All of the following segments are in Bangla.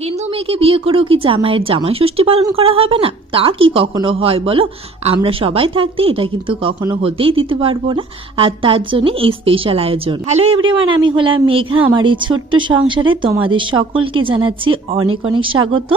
হিন্দু মেয়েকে বিয়ে করেও কি জামাইয়ের জামাই ষষ্ঠী পালন করা হবে না? তা কি কখনো হয় বলো? আমরা সবাই থাকতে এটা কিন্তু কখনো হতেই দিতে পারব না। আর তার জন্য এই স্পেশাল আয়োজন। হ্যালো এভরিওয়ান আমি হলাম মেঘা। আমার এই ছোট্ট সংসারে তোমাদের সকলকে জানাচ্ছি অনেক অনেক স্বাগত।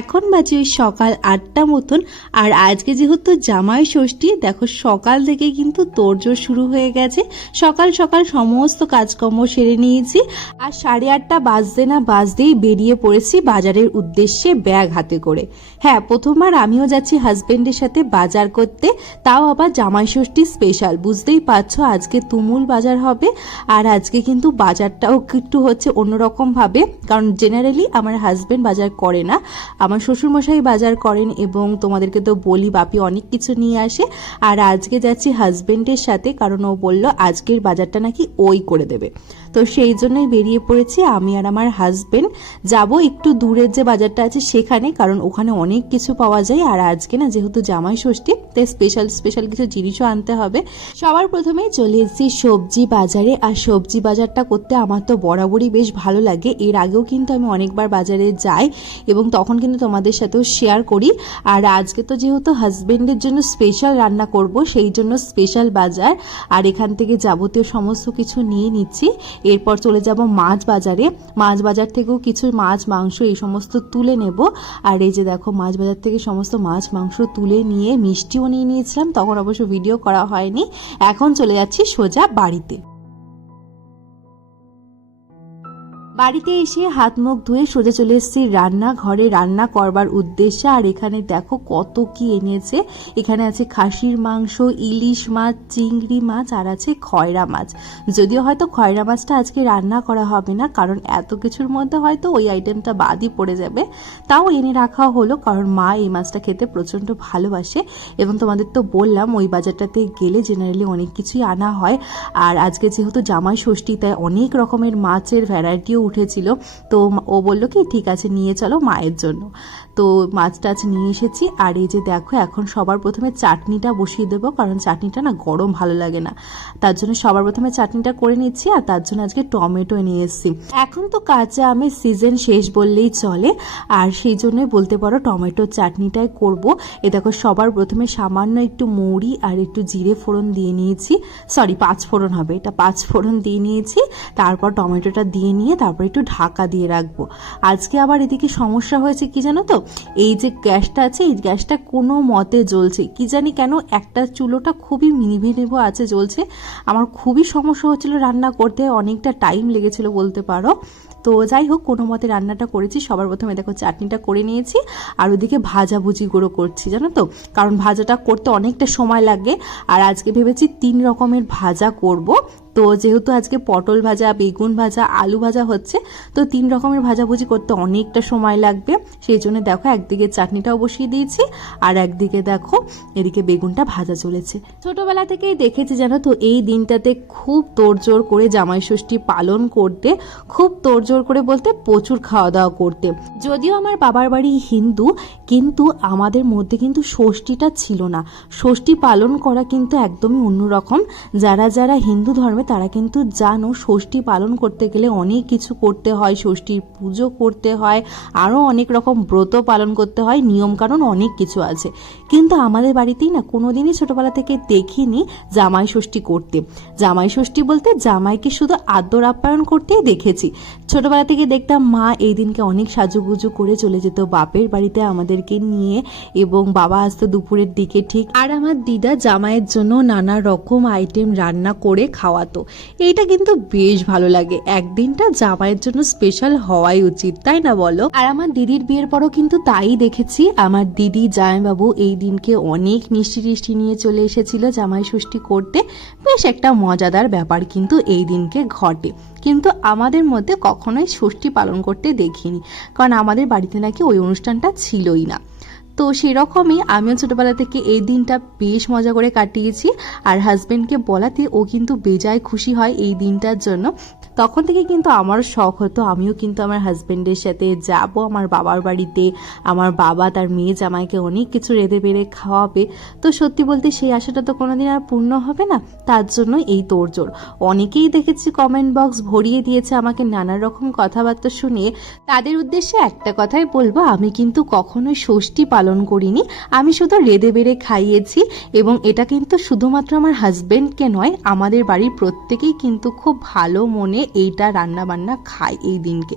এখন বাজে ওই সকাল আটটা মতন। আর আজকে যেহেতু জামাই ষষ্ঠী, দেখো সকাল থেকে কিন্তু তোড়জোড় শুরু হয়ে গেছে। সকাল সকাল সমস্ত কাজকর্ম সেরে নিয়েছি। আর সাড়ে আটটা বাজতে না বাজতেই বেরিয়ে পড়েছি। বাজারের উদ্দেশ্যে ব্যাগ হাতে করে। হ্যাঁ প্রথমবার আমিও যাচ্ছি হাজবেন্ডের সাথে বাজার করতে, তাও আবার জামাই ষষ্ঠী স্পেশাল বুঝতেই পারছ আজকে তুমুল বাজার হবে আর আজকে কিন্তু বাজারটাও একটু হচ্ছে অন্যরকম ভাবে কারণ জেনারেলি আমার হাজবেন্ড বাজার করে না, আমার শ্বশুরমশাই বাজার করেন এবং তোমাদেরকে তো বলি, বাপি অনেক কিছু নিয়ে আসে আর আজকে যাচ্ছি হাজবেন্ডের সাথে, কারণ ও বলল আজকের বাজারটা নাকি ওই করে দেবে। তো সেই জন্যই বেরিয়ে পড়েছি, আমি আর আমার হাজবেন্ড যাব একটু দূরের যে বাজারটা আছে সেখানে, কারণ ওখানে অনেক কিছু পাওয়া যায়। আর আজকে না, যেহেতু জামাই ষষ্ঠী, তাই স্পেশাল স্পেশাল কিছু জিনিসও আনতে হবে। সবার প্রথমেই চলে এসেছি সবজি বাজারে। আর সবজি বাজারটা করতে আমার তো বরাবরই বেশ ভালো লাগে। এর আগেও কিন্তু আমি অনেকবার বাজারে যাই এবং তখন কিন্তু তোমাদের সাথেও শেয়ার করি। আর আজকে তো যেহেতু হাজবেন্ডের জন্য স্পেশাল রান্না করব, সেই জন্য স্পেশাল বাজার। আর এখান থেকে যাবতীয় সমস্ত কিছু নিয়ে নিচ্ছি। এরপর চলে যাব মাছ বাজারে। মাছ বাজার থেকেও কিছু মাছ, মাংস এই সমস্ত তুলে নেব। আর এই যে দেখো, মাছ বাজার থেকে সমস্ত মাছ, মাংস তুলে নিয়ে মিষ্টিও নিয়ে নিয়েছিলাম, তখন অবশ্য ভিডিও করা হয়নি। এখন চলে যাচ্ছি সোজা বাড়িতে। বাড়িতে এসে হাত মুখ ধুয়ে সোজা চলে এসেছি রান্নাঘরে রান্না করবার উদ্দেশ্যে, আর এখানে দেখো কত কি এনেছে। এখানে আছে খাসির মাংস, ইলিশ মাছ, চিংড়ি মাছ, আর আছে খয়রা মাছ। যদিও হয়তো খয়রা মাছটা আজকে রান্না করা হবে না, কারণ এত কিছুর মধ্যে হয়তো ওই আইটেমটা বাদই পড়ে যাবে। তাও এনে রাখা হলো, কারণ মা এই মাছটা খেতে প্রচণ্ড ভালোবাসে। এবং তোমাদের তো বললাম, ওই বাজারটাতে গেলে জেনারেলি অনেক কিছুই আনা হয়। আর আজকে যেহেতু জামাই ষষ্ঠী, তাই অনেক রকমের মাছের ভ্যারাইটিও উঠেছিল। তো ও বলল কি, ঠিক আছে, নিয়ে চলো মায়ের জন্য। তো মাছ টাছ নিয়ে এসেছি। আর এই যে দেখো, এখন সবার প্রথমে চাটনিটা বসিয়ে দেবো, কারণ চাটনিটা না গরম ভালো লাগে না। তার জন্য সবার প্রথমে চাটনিটা করে নিচ্ছি, আর তার জন্য আজকে টমেটো নিয়ে এসেছি। এখন তো কাঁচা আমের সিজন শেষ বললেই চলে, আর সেই জন্যই বলতে পারো টমেটোর চাটনিটাই করব। এ দেখো, সবার প্রথমে সামান্য একটু মৌরি আর একটু জিরে ফোড়ন দিয়ে নিয়েছি। সরি, পাঁচ ফোড়ন হবে, এটা পাঁচ ফোড়ন দিয়ে নিয়েছি। তারপর টমেটোটা দিয়ে নিয়ে তারপর একটু ঢাকা দিয়ে রাখব। আজকে আবার এদিকে সমস্যা হয়েছে কি জানো তো? এই যে গ্যাসটা আছে, এই গ্যাসটা কোনো মতে জ্বলছে। কি জানি কেন একটা চুলোটা খুবই নিভো আছে জ্বলছে। আমার খুবই সমস্যা হচ্ছিল রান্না করতে, অনেকটা টাইম লেগেছিল বলতে পারো। তো যাই হোক, কোনো মতে রান্নাটা করেছি। সবার প্রথমে দেখো চাটনিটা করে নিয়েছি, আর ওদিকে ভাজাভুজি গুঁড়ো করছি, জানো তো? কারণ ভাজাটা করতে অনেকটা সময় লাগে। আর আজকে ভেবেছি তিন রকমের ভাজা করব। তো যেহেতু আজকে পটল ভাজা, বেগুন ভাজা, আলু ভাজা হচ্ছে, তো তিন রকমের ভাজাভুজি করতে অনেকটা সময় লাগবে। সেই জন্য দেখো একদিকে চাটনিটাও বসিয়ে দিয়েছি, আর একদিকে দেখো এদিকে বেগুনটা ভাজা চলেছে। ছোটবেলা থেকেই দেখেছি জানো তো, এই দিনটাতে খুব তোড়জোড় করে জামাই ষষ্ঠী পালন করতে, খুব তোড়জোড় করে বলতে প্রচুর খাওয়া দাওয়া করতে। যদিও আমার বাবার বাড়ি হিন্দু, কিন্তু আমাদের মধ্যে কিন্তু ষষ্ঠীটা ছিল না। ষষ্ঠী পালন করা কিন্তু একদমই অন্যরকম। যারা যারা হিন্দু ধর্মে তারা কিন্তু জানো ষষ্ঠী পালন করতে গেলে অনেক কিছু করতে হয়, ষষ্ঠীর পুজো করতে হয় আরও অনেক রকম ব্রত পালন করতে হয়, নিয়মকানুন অনেক কিছু আছে। কিন্তু আমাদের বাড়িতেই না কোনোদিনই ছোটোবেলা থেকে দেখিনি জামাই ষষ্ঠী করতে। জামাই ষষ্ঠী বলতে জামাইকে শুধু আদর আপ্যায়ন করতেই দেখেছি। ছোটোবেলা থেকে দেখতাম মা এই দিনকে অনেক সাজুগুজু করে চলে যেত বাপের বাড়িতে আমাদেরকে নিয়ে এবং বাবা আসতো দুপুরের দিকে ঠিক। আর আমার দিদা জামাইয়ের জন্য নানা রকম আইটেম রান্না করে খাওয়াতো। এইটা কিন্তু বেশ ভালো লাগে। একদিনটা জামাইয়ের জন্য স্পেশাল হওয়াই উচিত, তাই না বলো? আর আমার দিদির বিয়ের পরও কিন্তু তাই দেখেছি। আমার দিদি, জামাইবাবু এই দিনকে অনেক মিষ্টি টিষ্টি নিয়ে চলে এসেছিল জামাই ষষ্ঠী করতে। বেশ একটা মজাদার ব্যাপার কিন্তু এই দিনকে ঘটে। কিন্তু আমাদের মধ্যে কখনোই ষষ্ঠী পালন করতে দেখিনি। কারণ আমাদের বাড়িতে নাকি ওই অনুষ্ঠানটা ছিলই না। তো সেরকমই আমিও ছোটোবেলা থেকে এই দিনটা বেশ মজা করে কাটিয়েছি। আর হাজব্যান্ডকে বলাতে ও কিন্তু বেজায় খুশি হয় এই দিনটার জন্য। তখন থেকে কিন্তু আমার শখ হতো, আমিও কিন্তু আমার হাজব্যান্ডের সাথে যাব আমার বাবার বাড়িতে। আমার বাবা তার মেয়ে জামাইকে অনেক কিছু রেঁধে বেড়ে খাওয়াবে। তো সত্যি বলতে সেই আশাটা তো কোনোদিন আর পূর্ণ হবে না। তার জন্য এই তোড়জোড়। অনেকেই দেখেছি কমেন্ট বক্স ভরিয়ে দিয়েছে আমাকে নানা রকম কথাবার্তা শুনিয়ে। তাদের উদ্দেশ্যে একটা কথাই বলব, আমি কিন্তু কখনোই ষষ্ঠী পালন করিনি, আমি শুধু রেঁধে বেড়ে খাইয়েছি এবং এটা কিন্তু শুধুমাত্র আমার হাজব্যান্ডকে নয়, আমাদের বাড়ির প্রত্যেকেই কিন্তু খুব ভালো মনে এইটা রান্নাবান্না খায় এই দিনকে।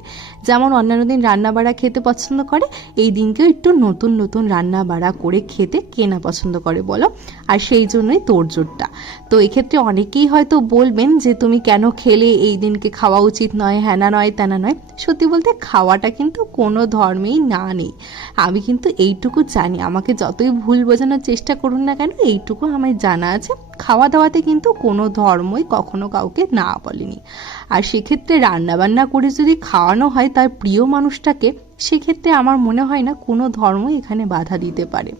যেমন অন্যান্য দিন রান্না বাড়া খেতে পছন্দ করে, এই দিনকেও একটু নতুন নতুন রান্না বাড়া করে খেতে কেনা পছন্দ করে, বলো? আর সেই জন্যই তোর তোড়জোড়টা তো এক্ষেত্রে অনেকেই হয়তো বলবেন যে, তুমি কেন খেলে? এই দিনকে খাওয়া উচিত নয় হ্যানা নয়, তেনা নয়। সত্যি বলতে খাওয়াটা কিন্তু কোনো ধর্মেই না নেই। আমি কিন্তু এইটুকু জানি। আমাকে যতই ভুল বোঝানোর চেষ্টা করুন না কেন, এইটুকু আমার জানা আছে। খাওয়া দাওয়াতে কিন্তু কোনো ধর্মই কখনো কাউকে না বলেনি। আর সেক্ষেত্রে রান্নাবান্না করে যদি খাওয়ানো হয় তার প্রিয় মানুষটাকে, সেক্ষেত্রে আমার মনে হয় না কোনো ধর্মই এখানে বাধা দিতে পারে।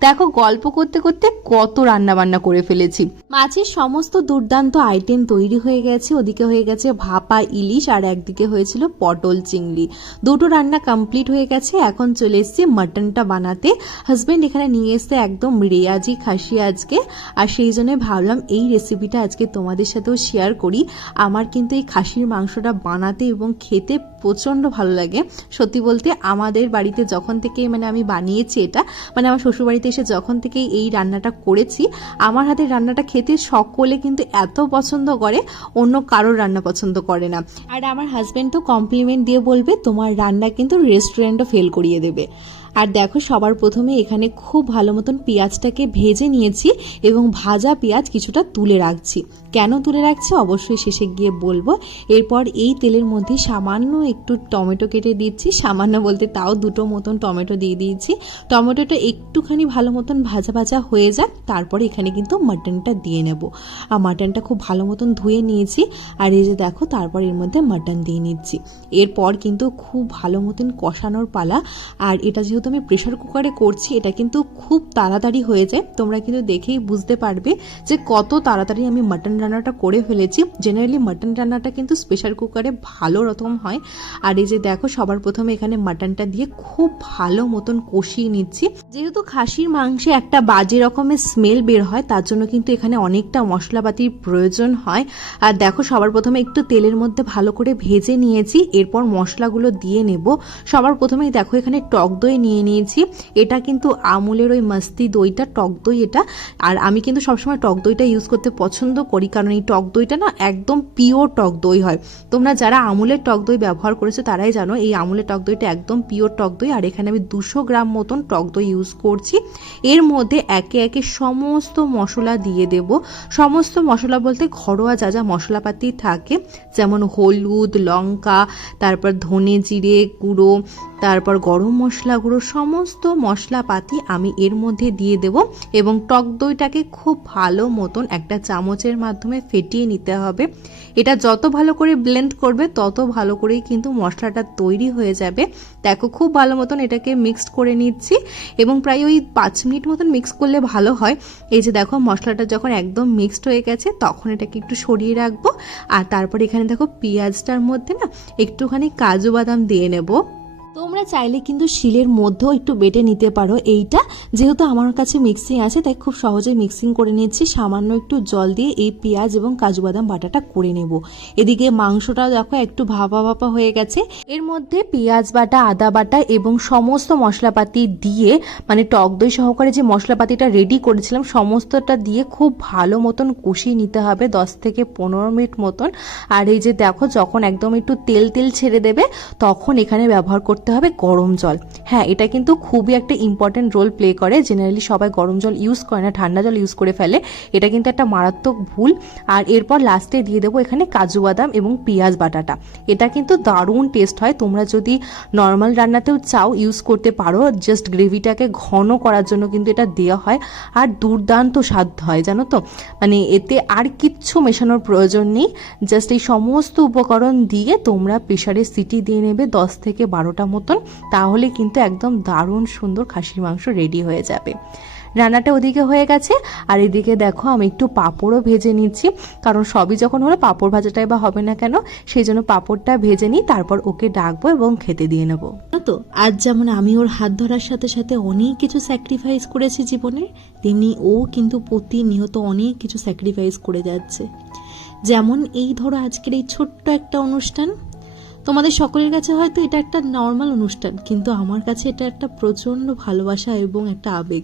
দেখো গল্প করতে করতে কত রান্না বান্না করে ফেলেছি। মাছের সমস্ত দুর্দান্ত আইটেম তৈরি হয়ে গেছে। ওদিকে হয়ে গেছে ভাপা ইলিশ আর একদিকে হয়েছিল পটল চিংড়ি। দুটো রান্না কমপ্লিট হয়ে গেছে। এখন চলে এসছে মাটনটা বানাতে। হাজবেন্ড এখানে নিয়ে এসছে একদম রেয়াজি খাসি আজকে। আর সেই জন্য ভাবলাম এই রেসিপিটা আজকে তোমাদের সাথেও শেয়ার করি। আমার কিন্তু এই খাসির মাংসটা বানাতে এবং খেতে প্রচণ্ড ভালো লাগে। সত্যি বলতে আমাদের বাড়িতে যখন থেকে মানে আমি বানিয়েছি এটা মানে আমার শ্বশুরবাড়িতে এসে যখন থেকে এই রান্নাটা করেছি, আমার হাতের রান্নাটা খেতে সকলে কিন্তু এত পছন্দ করে, অন্য কারোর রান্না পছন্দ করে না। আর আমার হাজব্যান্ড তো কমপ্লিমেন্ট দিয়ে বলবে, তোমার রান্না কিন্তু রেস্টুরেন্টও ফেল করিয়ে দেবে। আর দেখো, সবার প্রথমে এখানে খুব ভালো মতন পেঁয়াজটাকে ভেজে নিয়েছি এবং ভাজা পেঁয়াজ কিছুটা তুলে রাখছি। কেন তুলে রাখছি? অবশ্যই শেষে গিয়ে বলব। এরপর এই তেলের মধ্যে সামান্য একটু টমেটো কেটে দিচ্ছি। সামান্য বলতে তাও দুটো মতন টমেটো দিয়ে দিয়েছি। টমেটোটা একটুখানি ভালো মতন ভাজা ভাজা হয়ে যাক, তারপরে এখানে কিন্তু মাটনটা দিয়ে নেব। আর মাটনটা খুব ভালো মতন ধুয়ে নিয়েছি। আর এই যে দেখো, তারপর এর মধ্যে মাটন দিয়ে নিচ্ছি। এরপর কিন্তু খুব ভালো মতন কষানোর পালা। আর এটা যেহেতু আমি প্রেশার কুকারে করছি, এটা কিন্তু খুব তাড়াতাড়ি হয়ে যায়। তোমরা কিন্তু দেখেই বুঝতে পারবে যে কত তাড়াতাড়ি আমি মাটন রান্নাটা করে ফেলেছি। জেনারেলি মাটন রান্নাটা কিন্তু প্রেশার কুকারে ভালো রকম হয়। আর এই যে দেখো, সবার প্রথমে এখানে মাটনটা দিয়ে খুব ভালো মতন কষিয়ে নিচ্ছি। যেহেতু খাসির মাংসে একটা বাজে রকমের স্মেল বের হয়, তার জন্য কিন্তু এখানে অনেকটা মশলাপাতির প্রয়োজন হয়। আর দেখো, সবার প্রথমে একটু তেলের মধ্যে ভালো করে ভেজে নিয়েছি, এরপর মশলাগুলো দিয়ে নেব। সবার প্রথমেই দেখো, এখানে টক দই নিয়ে নিয়েছি। এটা কিন্তু আমুলের ওই মাস্তি দইটা, টক দই এটা। আর আমি কিন্তু সবসময় টক দইটা ইউজ করতে পছন্দ করি, কারণ এই টক দইটা না একদম পিওর টক দই হয়। তোমরা যারা আমুলের টক দই ব্যবহার করেছ, তারাই জানো এই আমুলের টক দইটা একদম পিওর টক দই। আর এখানে আমি দুশো গ্রাম মতন টক দই ইউজ করছি। এর মধ্যে একে একে সমস্ত মশলা দিয়ে দেব। সমস্ত মশলা বলতে ঘরোয়া যা যা মশলাপাতি থাকে, যেমন হলুদ, লঙ্কা, তারপর ধনে জিরে গুঁড়ো, তারপর গরম মশলা গুঁড়ো সমস্ত মশলাপাতি আমি এর মধ্যে দিয়ে দেব এবং টক দইটাকে খুব ভালো মতন একটা চামচের মাধ্যমে ফেটিয়ে নিতে হবে। এটা যত ভালো করে ব্লেন্ড করবে, তত ভালো করেই কিন্তু মশলাটা তৈরি হয়ে যাবে। দেখো, খুব ভালো মতন এটাকে মিক্সড করে নিচ্ছি এবং প্রায় ওই পাঁচ মিনিট মতন মিক্স করলে ভালো হয়। এই যে দেখো, মশলাটা যখন একদম মিক্সড হয়ে গেছে, তখন এটাকে একটু সরিয়ে রাখব। আর তারপর এখানে দেখো, পেঁয়াজটার মধ্যে না, একটুখানি কাজু বাদাম দিয়ে নেব। তোমরা চাইলে কিন্তু শিলের মধ্যেও একটু বেটে নিতে পারো। এইটা যেহেতু আমার কাছে মিক্সিং আছে, তাই খুব সহজে মিক্সিং করে নিচ্ছি সামান্য একটু জল দিয়ে এই পেঁয়াজ এবং কাজু বাদাম বাটাটা করে নেব। এদিকে মাংসটাও দেখো একটু ভাপা ভাপা হয়ে গেছে। এর মধ্যে পেঁয়াজ বাটা, আদা বাটা এবং সমস্ত মশলাপাতি দিয়ে মানে টক দই সহকারে যে মশলাপাতিটা রেডি করেছিলাম, সমস্তটা দিয়ে খুব ভালো মতন কষিয়ে নিতে হবে, দশ থেকে পনেরো মিনিট মতন। আর এই যে দেখো, যখন একদম একটু তেল তেল ছেড়ে দেবে, তখন এখানে ব্যবহার করতে করতে হবে গরম জল। হ্যাঁ এটা কিন্তু খুবই একটা ইম্পর্টেন্ট রোল প্লে করে। জেনারেলি সবাই গরম জল ইউজ করে না, ঠান্ডা জল ইউজ করে ফেলে। এটা কিন্তু একটা মারাত্মক ভুল। আর এরপর লাস্টে দিয়ে দেবো এখানে কাজু বাদাম এবং পেঁয়াজ বাটাটা। এটা কিন্তু দারুণ টেস্ট হয়। তোমরা যদি নর্মাল রান্নাতেও চাও ইউজ করতে পারো জাস্ট গ্রেভিটাকে ঘন করার জন্য কিন্তু এটা দেওয়া হয়। আর দুর্দান্ত স্বাদ হয়, জানো তো? মানে এতে আর কিচ্ছু মেশানোর প্রয়োজন নেই। জাস্ট এই সমস্ত উপকরণ দিয়ে তোমরা প্রেশারে সিটি দিয়ে নেবে দশ থেকে বারোটা মতন, তাহলে কিন্তু একদম দারুণ সুন্দর খাসির মাংস রেডি হয়ে যাবে। রান্নাটা ওদিকে হয়ে গেছে, আর এদিকে দেখো আমি একটু পাঁপড়ও ভেজে নিচ্ছি, কারণ সবই যখন হলো পাঁপড় ভাজাটাই বা হবে না কেন, সেই জন্য পাঁপড়টা ভেজে নিই, তারপর ওকে ডাকবো এবং খেতে দিয়ে নেব। তো, আজ যেমন আমি ওর হাত ধরার সাথে সাথে অনেক কিছু স্যাক্রিফাইস করেছি জীবনে, তেমনি ও কিন্তু প্রতিনিয়ত অনেক কিছু স্যাক্রিফাইস করে যাচ্ছে। যেমন এই ধরো আজকের এই ছোট্ট একটা অনুষ্ঠান তোমাদের সকলের কাছে হয়তো এটা একটা নর্মাল অনুষ্ঠান, কিন্তু আমার কাছে এটা একটা প্রচণ্ড ভালোবাসা এবং একটা আবেগ।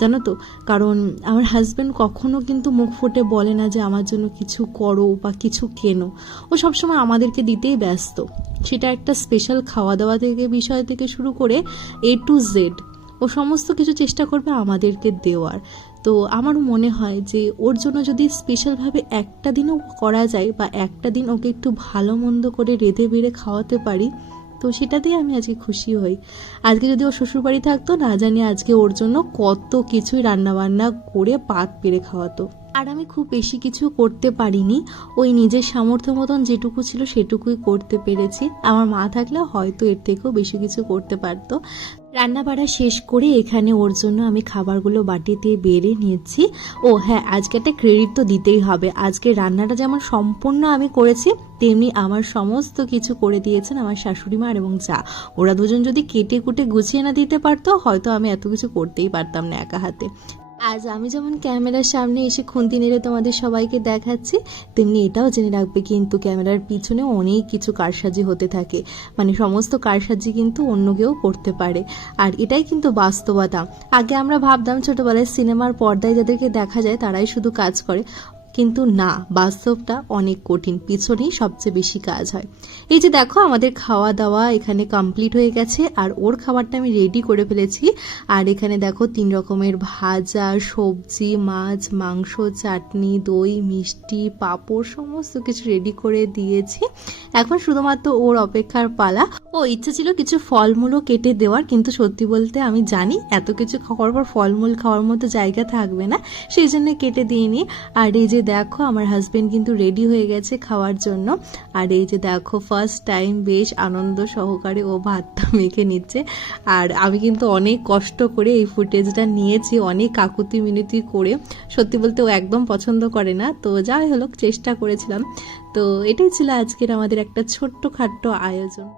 জানো তো? কারণ আমার হাজব্যান্ড কখনো কিন্তু মুখ ফুটে বলে না যে আমার জন্য কিছু করো বা কিছু কেনো। ও সবসময় আমাদেরকে দিতেই ব্যস্ত। সেটা একটা স্পেশাল খাওয়া দাওয়া থেকে, বিষয় থেকে শুরু করে এ টু জেড ও সমস্ত কিছু চেষ্টা করবে আমাদেরকে দেওয়ার। তো আমার মনে হয় যে ওর জন্য যদি স্পেশালভাবে একটা দিনও করা যায় বা একটা দিন ওকে একটু ভালো মন্দ করে রেঁধে বেড়ে খাওয়াতে পারি, তো সেটা সেটাতেই আমি আজকে খুশি হই। আজকে যদি ও শ্বশুরবাড়ি থাকতো, না জানি আজকে ওর জন্য কত কিছুই রান্নাবান্না করে পাত পেরে খাওয়াতো। আর আমি খুব বেশি কিছু করতে পারিনি। ওই নিজের সামর্থ্য মতন যেটুকু ছিল সেটুকুই করতে পেরেছি। আমার মা থাকলে হয়তো এর থেকেও বেশি কিছু করতে পারতো। রান্না বাড়া শেষ করে এখানে ওর জন্য আমি খাবারগুলো বাটিতে বেড়ে নিয়েছি। ও হ্যাঁ আজকে একটা ক্রেডিট তো দিতেই হবে। আজকে রান্নাটা যেমন সম্পূর্ণ আমি করেছি, তেমনি আমার সমস্ত কিছু করে দিয়েছেন আমার শাশুড়ি মা এবং যা। ওরা দুজন যদি কেটে কুটে গুছিয়ে না দিতে পারতো, হয়তো আমি এত কিছু করতেই পারতাম না একা হাতে। আজ আমি যেমন ক্যামেরার সামনে এসে খুন্তি নেড়ে তোমাদের সবাইকে দেখাচ্ছি, তেমনি এটাও জেনে রাখবে কিন্তু ক্যামেরার পিছনে অনেক কিছু কারসাজি হতে থাকে। মানে সমস্ত কারসাজি কিন্তু অন্য কেউ করতে পারে। আর এটাই কিন্তু বাস্তবতা। আগে আমরা ভাবতাম ছোটোবেলায় সিনেমার পর্দায় যাদেরকে দেখা যায়, তারাই শুধু কাজ করে। কিন্তু না, বাস্তবটা অনেক কঠিন। পিছনেই সবচেয়ে বেশি কাজ হয়। এই যে দেখো, আমাদের খাওয়া দাওয়া এখানে কমপ্লিট হয়ে গেছে, আর ওর খাবারটা আমি রেডি করে ফেলেছি। আর এখানে দেখো, তিন রকমের ভাজা, সবজি, মাছ, মাংস, চাটনি, দই, মিষ্টি, পাঁপড়, সমস্ত কিছু রেডি করে দিয়েছি। এখন শুধুমাত্র ওর অপেক্ষার পালা। ও, ইচ্ছে ছিল কিছু ফলমূলও কেটে দেওয়ার, কিন্তু সত্যি বলতে আমি জানি, এত কিছু খাওয়ার পর ফলমূল খাওয়ার মতো জায়গা থাকবে না, সেই জন্য কেটে দিইনি। আর এই যে দেখো, আমার হাজবেন্ড কিন্তু রেডি হয়ে গেছে খাওয়ার জন্য। আর এই যে দেখো ফার্স্ট টাইম বেশ আনন্দ সহকারে ও ভাতটা মেখে নিচ্ছে। আর আমি কিন্তু অনেক কষ্ট করে এই ফুটেজটা নিয়েছি, অনেক কাকুতি মিনতি করে। সত্যি বলতে ও একদম পছন্দ করে না। তো যাই হলো চেষ্টা করেছিলাম। তো এটাই ছিল আজকের আমাদের একটা ছোট্ট খাট্ট আয়োজন।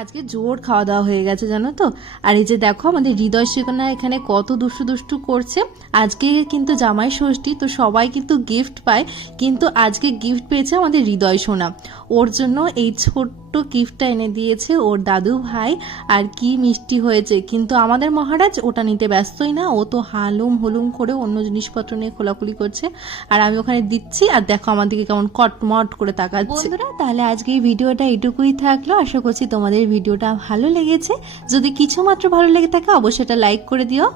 আজকে জোর খাওয়া দাওয়া হয়ে গেছে, জানো তো? আর এই যে দেখো, আমাদের হৃদয় শ্রীকোনা এখানে কত দুষ্টু দুষ্টু করছে। আজকে কিন্তু জামাই ষষ্ঠী, তো সবাই কিন্তু গিফট পায়, কিন্তু আজকে গিফট পেয়েছে আমাদের হৃদয় সোনা। ওর জন্য এই ছোট্ট গিফটটা এনে দিয়েছে ওর দাদু ভাই। আর কি মিষ্টি হয়েছে, কিন্তু আমাদের মহারাজ ওটা নিতে ব্যস্তই না। ও তো হালুম হলুম করে অন্য জিনিসপত্র নিয়ে খোলাখুলি করছে। আর আমি ওখানে দিচ্ছি, আর দেখো আমার দিকে কেমন কটমট করে তাকাচ্ছে। বন্ধুরা, তাহলে আজকে এই ভিডিওটা এটুকুই থাকল। আশা করছি তোমাদের ভিডিওটা ভালো লেগেছে। যদি কিছু মাত্র ভালো লেগে থাকে, অবশ্যই এটা লাইক করে দিও।